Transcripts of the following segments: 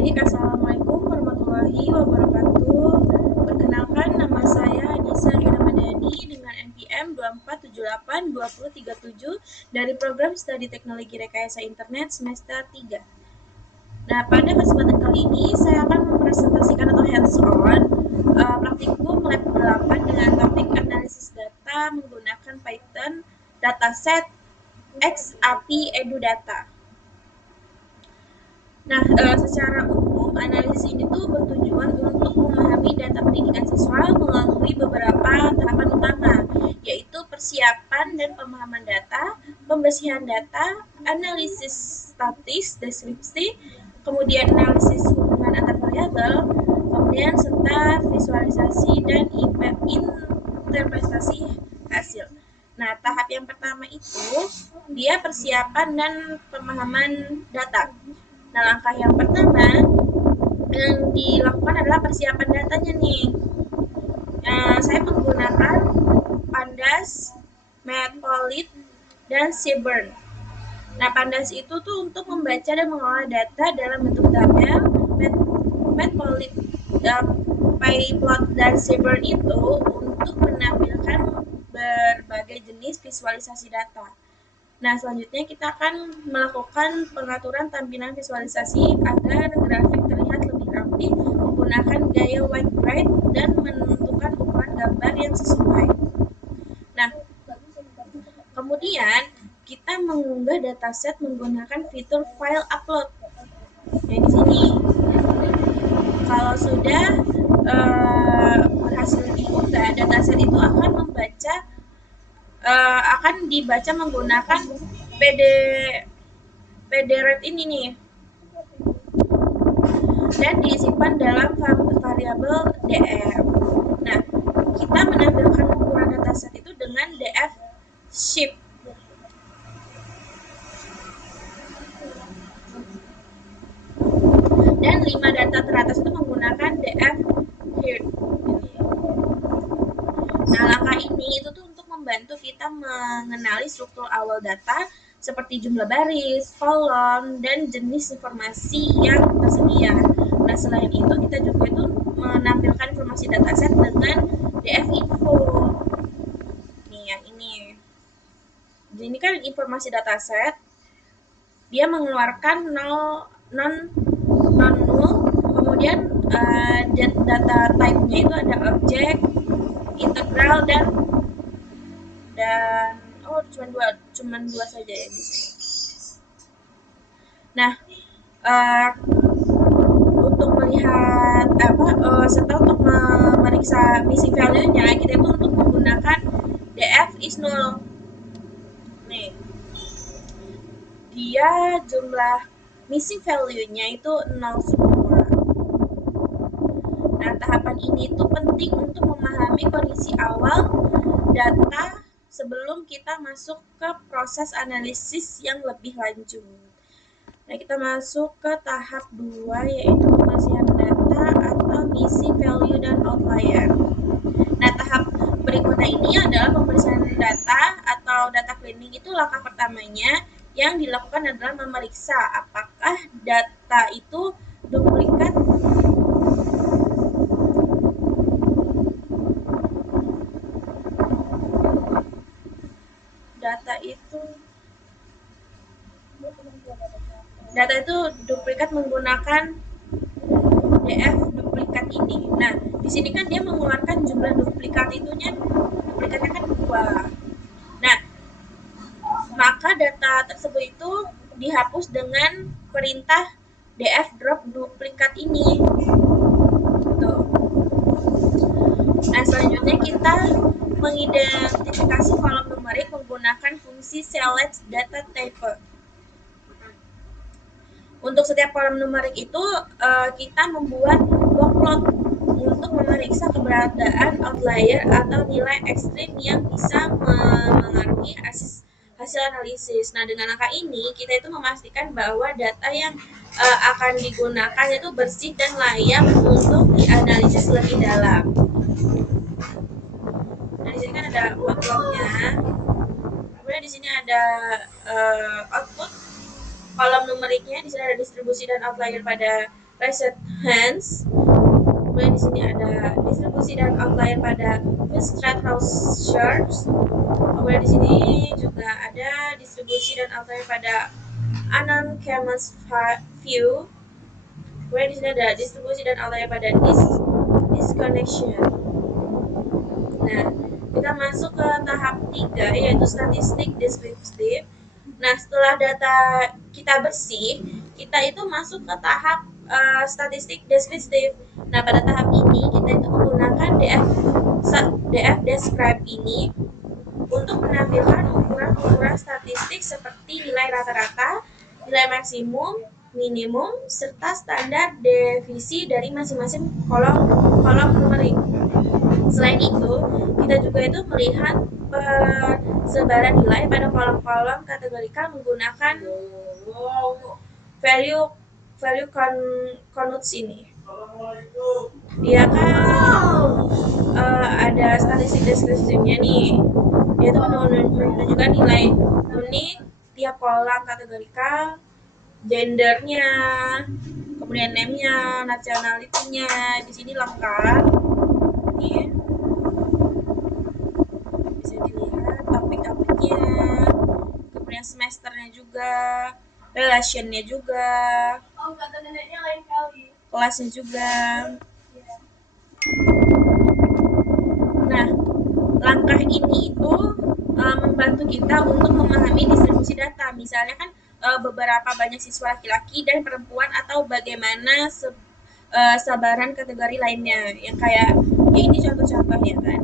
Baik, Assalamualaikum warahmatullahi wabarakatuh. Perkenalkan, nama saya Anissa Ramadhani dengan NPM 24782037 dari program Studi Teknologi Rekayasa Internet semester 3. Nah, pada kesempatan kali ini saya akan mempresentasikan atau hands-on praktikum Lab 8 dengan topik analisis data menggunakan Python dataset XAPI EduData. Nah, secara umum analisis ini tuh bertujuan untuk memahami data pendidikan siswa melalui beberapa tahapan utama, yaitu persiapan dan pemahaman data, pembersihan data, analisis statis, deskripsi, kemudian analisis hubungan antar variabel, kemudian serta visualisasi dan interpretasi hasil. Nah, tahap yang pertama itu dia persiapan dan pemahaman data. Nah, langkah yang pertama yang dilakukan adalah persiapan datanya nih. Saya menggunakan Pandas, Matplotlib, dan Seaborn. Nah, Pandas itu tuh untuk membaca dan mengolah data dalam bentuk tabel. Matplotlib, Pyplot, dan Seaborn itu untuk menampilkan berbagai jenis visualisasi data. Nah, selanjutnya kita akan melakukan pengaturan tampilan visualisasi agar grafik terlihat lebih rapi menggunakan gaya white bright dan menentukan ukuran gambar yang sesuai. Nah, kemudian kita mengunggah dataset menggunakan fitur file upload. Nah, di sini kalau sudah berhasil diunggah, dataset itu akan dibaca menggunakan PDRed ini nih, dan disimpan dalam variabel df. Nah, kita menampilkan ukuran dataset itu dengan df shape. Dan 5 data teratas itu menggunakan df here. Nah, langkah ini itu tuh untuk membantu kita mengenali struktur awal data seperti jumlah baris, kolom, dan jenis informasi yang tersedia. Nah, selain itu kita juga itu menampilkan informasi dataset dengan df info. Nih, yang ini. Jadi ini kan informasi dataset, dia mengeluarkan non null, kemudian data type-nya itu ada objek, integral, dan cuma dua saja ya di sini. Nah, untuk melihat serta untuk memeriksa missing value-nya, kita itu untuk menggunakan df is null. Nih, dia jumlah missing value-nya itu 0 semua. Nah, tahapan ini itu penting untuk memahami kondisi awal data sebelum kita masuk ke proses analisis yang lebih lanjut. Nah, kita masuk ke tahap 2, yaitu pembersihan data atau missing value dan outlier. Nah, tahap berikutnya ini adalah pembersihan data atau data cleaning. Itu langkah pertamanya yang dilakukan adalah memeriksa apakah data itu duplikat data itu duplikat menggunakan df duplikat ini. Nah, di sini kan dia mengeluarkan jumlah duplikatnya kan 2. Nah, maka data tersebut itu dihapus dengan perintah df drop duplikat ini. Tuh. Nah, selanjutnya kita mengidentifikasi kolom numerik menggunakan fungsi select data type. Untuk setiap kolom numerik itu kita membuat workload untuk memeriksa keberadaan outlier atau nilai ekstrim yang bisa mengaruhi hasil analisis. Nah, dengan angka ini kita itu memastikan bahwa data yang akan digunakan itu bersih dan layak untuk dianalisis lebih dalam. Nah, di sini kan ada workload-nya. Kemudian di sini ada output kolom numeriknya, di sini ada distribusi dan outlier pada raised hands. Kemudian di sini ada distribusi dan outlier pada Strathouse charts. Kemudian di sini juga ada distribusi dan outlier pada Anonymous view. Kemudian di sini ada distribusi dan outlier pada disconnection. Nah, kita masuk ke tahap 3 yaitu statistik deskriptif. Nah, setelah data kita bersih, kita itu masuk ke tahap statistik deskriptif. Nah, pada tahap ini kita itu menggunakan DF describe ini untuk menampilkan ukuran-ukuran statistik seperti nilai rata-rata, nilai maksimum, minimum, serta standar deviasi dari masing-masing kolom numerik. Selain itu, kita juga itu melihat persebaran nilai pada kolom-kolom kategorikal menggunakan value connotes ini. Dia kan ada statistik deskripsinya nih. Dia itu menunjukkan nilai unik tiap kolom kategorikal, gendernya, kemudian name-nya, nationality-nya di sini lengkap. Nih. Bisa dilihat topik-topiknya, kemudian semesternya juga, relationnya juga, kata neneknya lain kali, kelasnya juga. Nah, langkah ini itu membantu kita untuk memahami distribusi data. Misalnya kan beberapa banyak siswa laki-laki dan perempuan atau bagaimana sebaran kategori lainnya yang kayak ya ini contoh-contohnya kan.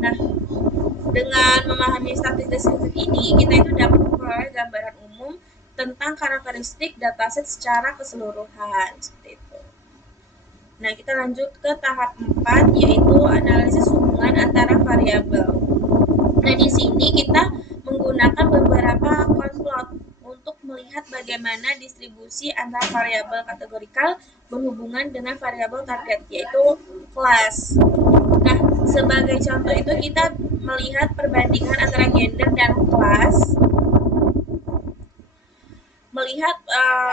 Nah, dengan memahami statistik deskriptif ini, kita itu dapat memperoleh gambaran umum tentang karakteristik dataset secara keseluruhan seperti itu. Nah, kita lanjut ke tahap 4 yaitu analisis hubungan antara variabel. Nah, di sini kita menggunakan beberapa konplot untuk melihat bagaimana distribusi antara variabel kategorikal berhubungan dengan variabel target yaitu kelas. Nah, sebagai contoh itu kita melihat perbandingan antara gender dan kelas, melihat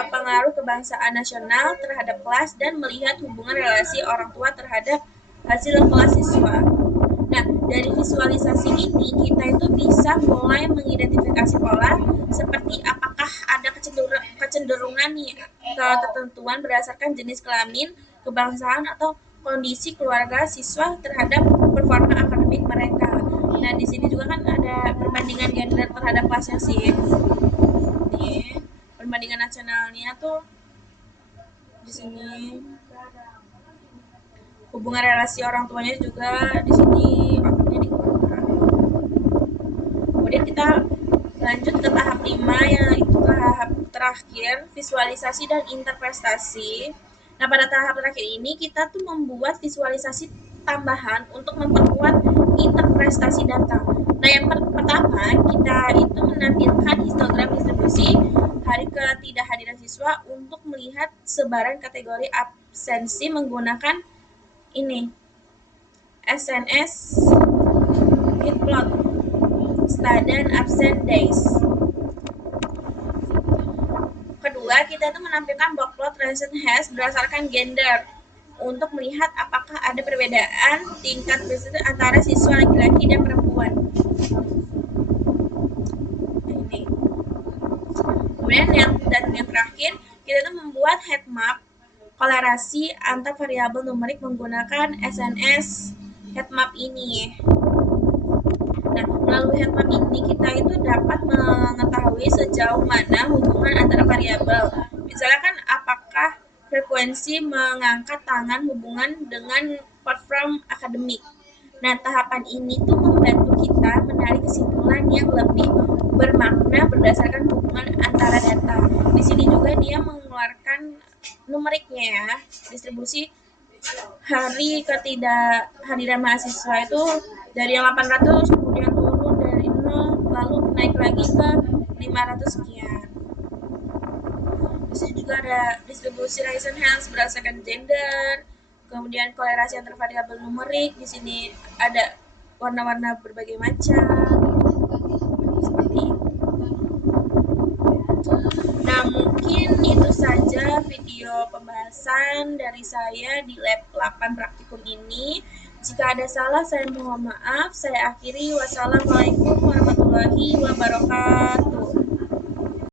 pengaruh kebangsaan nasional terhadap kelas, dan melihat hubungan relasi orang tua terhadap hasil kelas siswa. Nah, dari visualisasi ini kita itu bisa mulai mengidentifikasi pola seperti apakah ada kecenderungan nih ke ketentuan berdasarkan jenis kelamin, kebangsaan, atau kondisi keluarga siswa terhadap performa akademik mereka. Nah, di sini juga kan ada perbandingan gender terhadap kelasnya sih. Nih, perbandingan nasionalnya tuh di sini. Hubungan relasi orang tuanya juga di sini waktunya dikeluarkan. Kemudian kita lanjut ke tahap 5 yaitu tahap terakhir visualisasi dan interpretasi. Nah, pada tahap terakhir ini kita tuh membuat visualisasi tambahan untuk memperkuat interpretasi data. Nah, yang pertama kita itu menampilkan histogram distribusi hari ketidakhadiran siswa untuk melihat sebaran kategori absensi menggunakan ini SNS heat plot student absent days. Kedua, kita itu menampilkan box plot recent has berdasarkan gender untuk melihat apakah ada perbedaan tingkat presiden antara siswa laki-laki dan perempuan. Ini. Kemudian yang terakhir, kita itu membuat heat map kolerasi antar variabel numerik menggunakan SNS heatmap ini. Nah, melalui heatmap ini kita itu dapat mengetahui sejauh mana hubungan antara variabel. Misalnya kan apakah frekuensi mengangkat tangan hubungan dengan perform akademik. Nah, tahapan ini tuh membantu kita menarik kesimpulan yang lebih bermakna berdasarkan hubungan antara data. Di sini juga dia mengeluarkan numeriknya ya, distribusi hari ketidakhadiran mahasiswa itu dari yang 800 kemudian turun dari 0 lalu naik lagi ke 500 sekian. Di sini juga ada distribusi rising hands berdasarkan gender, kemudian kolerasi antar variabel numerik. Di sini ada warna-warna berbagai macam seperti itu. Nah, mungkin itu saja video video pembahasan dari saya di lab 8 praktikum ini. Jika ada salah, saya mohon maaf. Saya akhiri. Wassalamualaikum warahmatullahi